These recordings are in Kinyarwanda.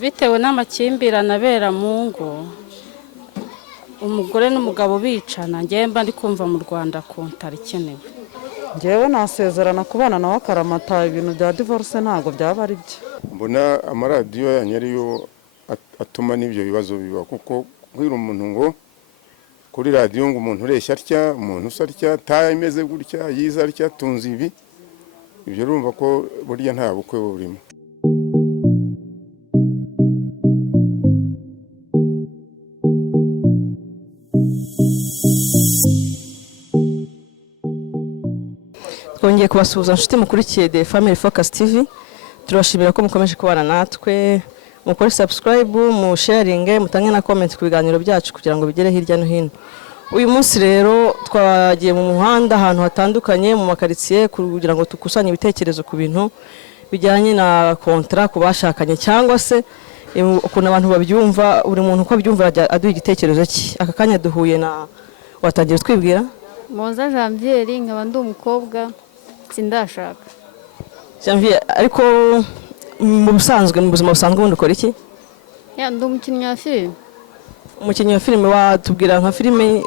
bitewe n'amakimbirane abera mu ngo, umugore n'umugabo bicana, njyewe mba ndi kumva mu Rwanda kontara ikenewe. Njyewe nasezerana kubana nawe akaramata, ibintu bya divorce ntago byaba ari byo. Mbona amaradiyo yanyu ariyo atuma n'ibyo bibazo biba, kuko kwira umuntu ngo kuri radiyo ngo umuntu ureshya atya, umuntu usatya, imeze gutya, yiza atya, tunzi ibi, ibyo urumva ko burya nta bukwe burimo. Twongeye kubasuhuza inshuti mukurikiye The Family Focus TV. Turashimira ko mukomeje kubana natwe, mukore subscribe, mu sharing, mutange na comment ku biganiro byacu kugira ngo bigere hirya no hino. Uyu munsi rero twagiye mu muhanda ahantu hatandukanye mu makaritsiye kugira ngo tukusanye ibitekerezo ku bintu bijyanye na kontra ku bashakanye, cyangwa se ukuntu abantu babyumva, buri muntu uko abyumva aduha igitekerezo cye. Aka kanya duhuye na watangira twibwira. Moza Janvier, nkaba ndi umukobwa sindashaka. Janvier, ariko mu busanzwe mu buzima busanzwe ubundi ukora iki? Ndi umukinnyi wa filime. Umukinnyi wa filime, watubwira nka filime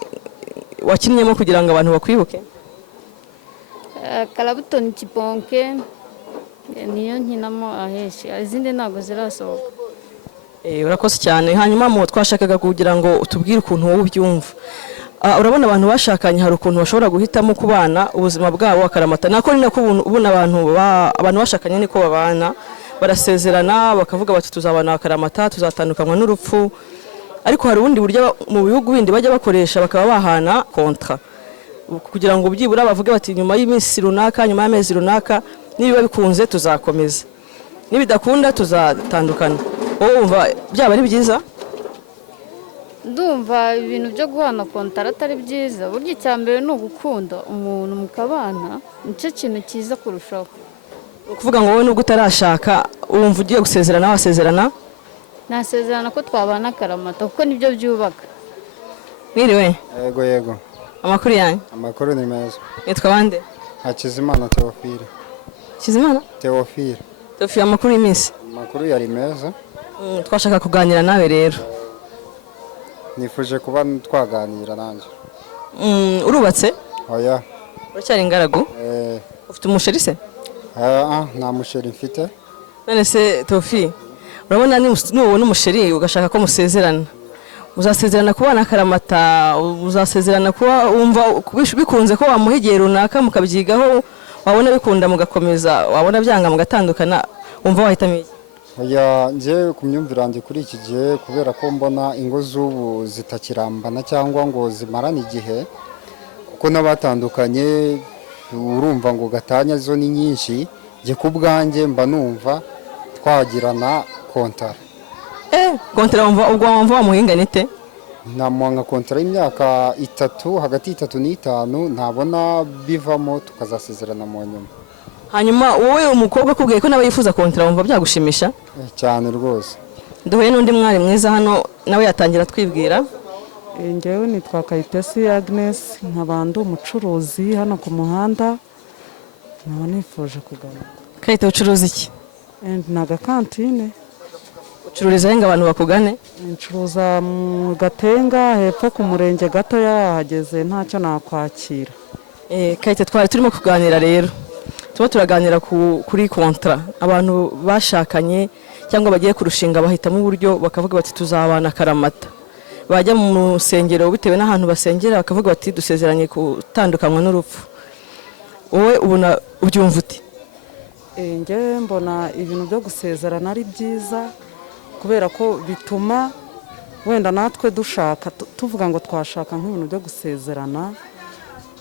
wakinnyemo kugira ngo abantu bakwibuke? Karabutoni Kiponke niyo nkinamo aheshi, izindi ntago zirasohoka. Urakoze cyane. Hanyuma mu twashakaga kugira ngo utubwire ukuntu wowe ubyumva. Urabona abantu bashakanye hari ukuntu bashobora guhitamo kubana ubuzima bwabo akaramata. Nako ni nako ubona abantu bashakanye niko babana, barasezerana bakavuga bati tuzabana akaramata, tuzatandukanywa n'urupfu. Ariko hari ubundi buryo mu bihugu bindi bajya bakoresha, bakaba bahana kontra kugira ngo byibura bavuge bati nyuma y'iminsi runaka, nyuma y'amezi runaka, niba bikunze tuzakomeza, nibidakunda tuzatandukana. Wowe wumva byaba ari byiza? Ndumva ibintu byo guhana kontara atari byiza. Burya icyambere ni ugukunda umuntu mukabana, nicyo kintu cyiza kurushaho. Kuvuga ngo wowe nubwo utarashaka wumva ugiye gusezerana, wasezerana? Nasezerana ko twabana akaramata kuko nibyo byubaka. Mwiriwe? Yego. Amakuru yanyu? Amakuru ni meza. Nitwa bande? Hakizimana Theophile. Kizimana? Theophile. Theophile, amakuru y'iminsi? Amakuru yari meza. Twashaka kuganira nawe rero. Nifuje kuba twaganira nanjye. Urubatse? Oya. Uracyari ingaragu? Ufite umusheri se? Nta musheri mfite. None se Theophile, urabona nubona umusheri ugashaka ko musezerana, uzasezerana kubana akaramata, uzasezerana kuba wumva bikunze ko wamuha igihe runaka mukabyigaho, wabona bikunda mugakomeza, wabona byanga mugatandukana, wumva wahitamo iki? Oya, nje kumyumvira njye kuri iki gihe, kubera ko mbona ingo z'ubu zitakirambana cyangwa ngo zimarane igihe, kuko n'abatandukanye urumva ngo gatanya zo ni nyinshi. Nje ku bwanjye mba numva twagirana kontara. Kontara wumva wamuhingana ite? Namuhanga kontara y'imyaka 3, hagati y'3 n'5, ntabona bivamo tukazasezerana mu nyuma. Hanyuma wowe umukobwa kubwiye ko nawe yifuza kontara, wumva byagushimisha? Cyane rwose. Duhuye n'undi mwari mwiza hano, nawe yatangira twibwira. Njyewe nitwa Kayitesi Agnes, nkaba ndi umucuruzi hano ku muhanda, nkaba nifuje kugana. Kayite, ucuruza iki? Ni agakantine. Ucururiza he ngo abantu bakugane? Ncuruza mu Gatenga hepfo ku murenge gato yahageze, ntacyo nakwakira. Kayite, twari turimo kuganira rero. Tuba turaganira kuri kontra. Abantu bashakanye cyangwa bagiye kurushinga bahitamo uburyo bakavuga bati tuzabana akaramata. Bajya mu rusengero bitewe n'ahantu basengera bakavuga bati dusezeranye gutandukanywa n'urupfu. Wowe ubona ubyumva uti? Njye mbona ibintu byo gusezerana ari byiza, kubera ko bituma wenda natwe dushaka tuvuga ngo twashaka nk'ibintu byo gusezerana,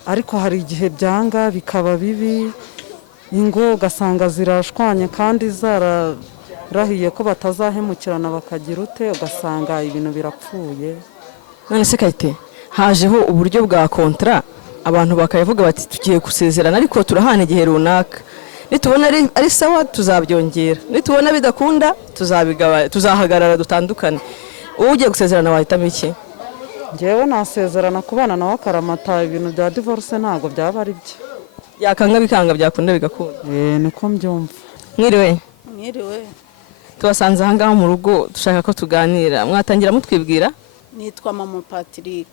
ariko hari igihe byanga bikaba bibi, ingo ugasanga zirashwanye kandi zararahiye ko batazahemukirana bakagira ute, ugasanga ibintu birapfuye. None se Kayite, hajeho uburyo bwa kontra, abantu bakavuga bati tugiye gusezerana ariko turahana igihe runaka, nitubona ari sawa tuzabyongera, nitubona bidakunda tuzahagarara dutandukane. Wowe ugiye gusezerana wahitamo iki? Njyewe nasezerana kubana nawe akaramata, ibintu bya divorce ntago byaba ari byo. Yakanga bikanga byakunda bigakunda. Niko mbyumva. Mwiriwe? Mwiriwe. tubasanze aha ngaha mu rugo dushaka ko tuganira, mwatangira mutwibwira? Nitwa Mama Patrick.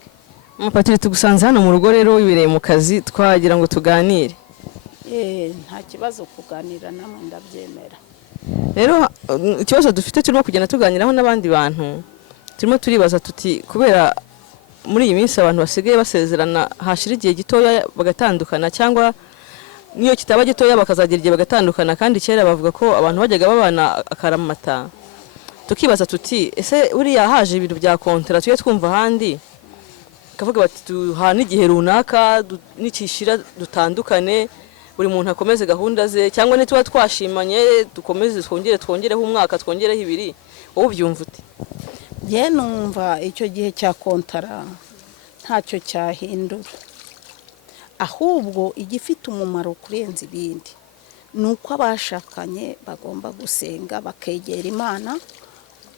Mama Patrick, tugusanze hano mu rugo rero wibereye mu kazi, twagira ngo tuganire. Nta kibazo kuganira namwe ndabyemera. Rero ikibazo dufite turimo kugenda tuganiraho n'abandi bantu, turimo turibaza tuti kubera muri iyi minsi abantu basigaye basezerana hashira igihe gitoya bagatandukana, cyangwa niyo kitaba gitoya bakazagira igihe bagatandukana, kandi kera bavuga ko abantu bajyaga babana akaramata. Tukibaza tuti ese uriya haje ibintu bya kontara tujye twumva ahandi kavuga bati duhana igihe runaka nikishira dutandukane, buri muntu akomeze gahunda ze, cyangwa nituba twashimanye dukomeze twongereho umwaka twongereho ibiri. Wowe ubyumva ute? Je numva icyo gihe cya kontara ntacyo cyahindura, ahubwo igifite umumaro kurenza ibindi nuko abashakanye bagomba gusenga bakegera Imana,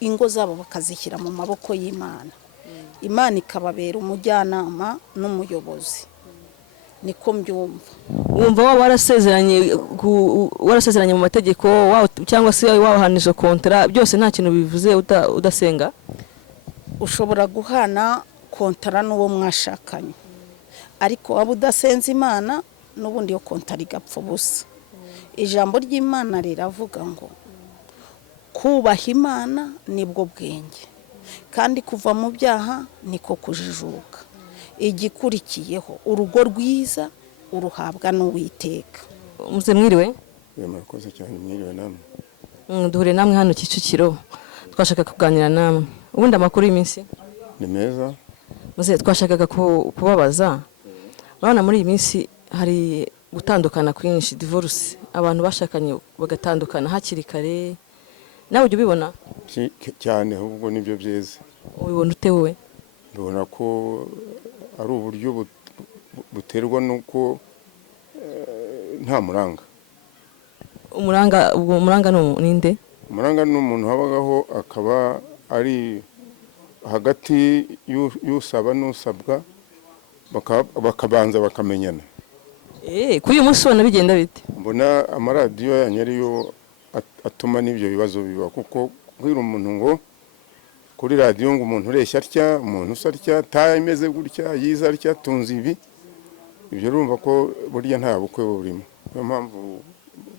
ingo zabo bakazishyira mu maboko y'Imana. Imana ikababera umujyanama n'umuyobozi. Niko mbyumva. Wumva waba warasezeranye mu mategeko cyangwa se wabahanije kontara, byose nta kintu bivuze udasenga? Ushobora guhana kontara n'uwo mwashakanye, ariko waba udasenze Imana n'ubundi yo kontara igapfa ubusa. Ijambo ry'Imana riravuga ngo kubaha Imana nibwo bwenge, kandi kuva mu byaha niko kujijuka. Igikurikiyeho urugo rwiza uruhabwa n'Uwiteka. Muze mwiriwe? Rakoze cyane, mwiriwe namwe. Duhure namwe hano Kicukiro, twashaka kuganira namwe. Ubundi amakuru y'iminsi ni meza. Muze twashakaga kubabaza, urabona muri iyi minsi hari gutandukana kwinshi, divorce, abantu bashakanye bagatandukana hakiri kare. Nawe ujye ubibona? Cyane, ahubwo nibyo byeze. Ubibona ute wowe? Ndabona ko ari uburyo buterwa nuko nta muranga. Umuranga ninde? Umuranga ni umuntu habagaho akaba ari hagati y'usaba n'usabwa, bakabanza bakamenyana. Kuri uyu munsi ubona bigenda bite? Mbona amaradiyo yanyu ariyo atuma n'ibyo bibazo biba, kuko kwira umuntu ngo kuri radiyo ngo umuntu ureshya atya, umuntu usa atya, imeze gutya, yiza atya, tunze ibi, ibyo urumva ko burya nta bukwe burimo. Niyo mpamvu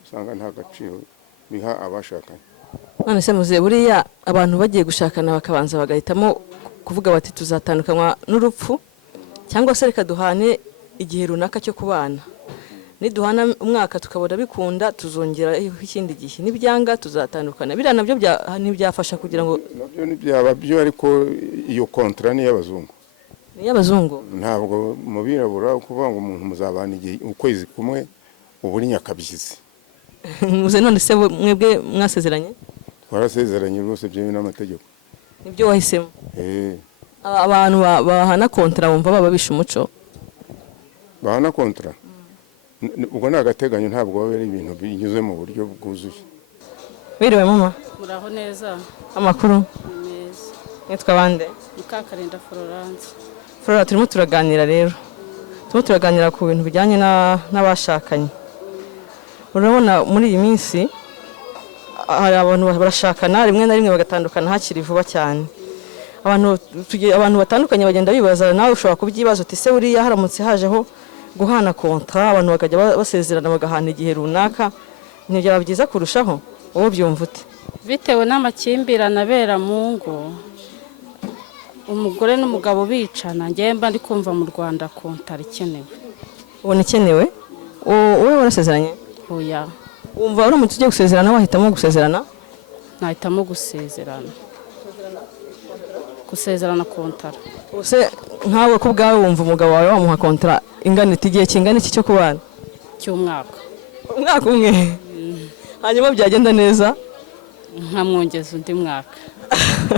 usanga nta gaciro biha abashakanye. None se muze, buriya abantu bagiye gushakana bakabanza bagahitamo kuvuga bati tuzatandukanywa n'urupfu, cyangwa se reka duhane igihe runaka cyo kubana, niduhana umwaka tukabona bikunda tuzongera ikindi gihe, nibyanga tuzatandukana. Biriya nabyo ntibyafasha kugira ngo nabyo nibyaba byo, ariko iyo kontara ni y'abazungu. Ni y'abazungu? Ntabwo mu birabura kuvuga ngo umuntu muzabana igihe ukwezi kumwe uburi nyakabyizi. Muze none se mwebwe mwasezeranye? Twarasezeranye rwose byemewe n'amategeko. Nibyo wahisemo? Abantu bahana kontara wumva baba bishe umuco? Bahana kontara ubwo ni agateganyo, ntabwo baba ari ibintu binyuze mu buryo bwuzuye. Wiriwe mama? Muraho neza. Amakuru? Neza. Nitwa bande? Mukakarinda Florence. Flora, turimo turaganira rero. Turimo turaganira ku bintu bijyanye n'abashakanye. Urabona muri iyi minsi hari abantu barashakana rimwe na rimwe bagatandukana hakiri vuba cyane. Abantu batandukanye bagenda bibaza, nawe ushobora kubyibaza uti se uriya haramutse hajeho guhana kontra, abantu bakajya basezerana bagahana igihe runaka, ntibyaba byiza kurushaho? Wowe byumva ute? Bitewe n'amakimbirane abera mu ngo, umugore n'umugabo bicana, njye mba ndi kumva mu Rwanda kontara ikenewe. Ubona ikenewe? Wowe warasezeranye? Oya. Wumva uramutse ugiye gusezerana wahitamo gusezerana? Nahitamo gusezerana. Gusezerana kontara. Use nkawe ko bwawe wumva umugabo wawe wamuha kontara ingana igihe kingana iki cyo kubana? Cy'umwaka. Umwaka umwe? Hanyuma byagenda neza nkamwongeza undi mwaka.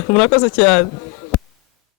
Murakoze cyane.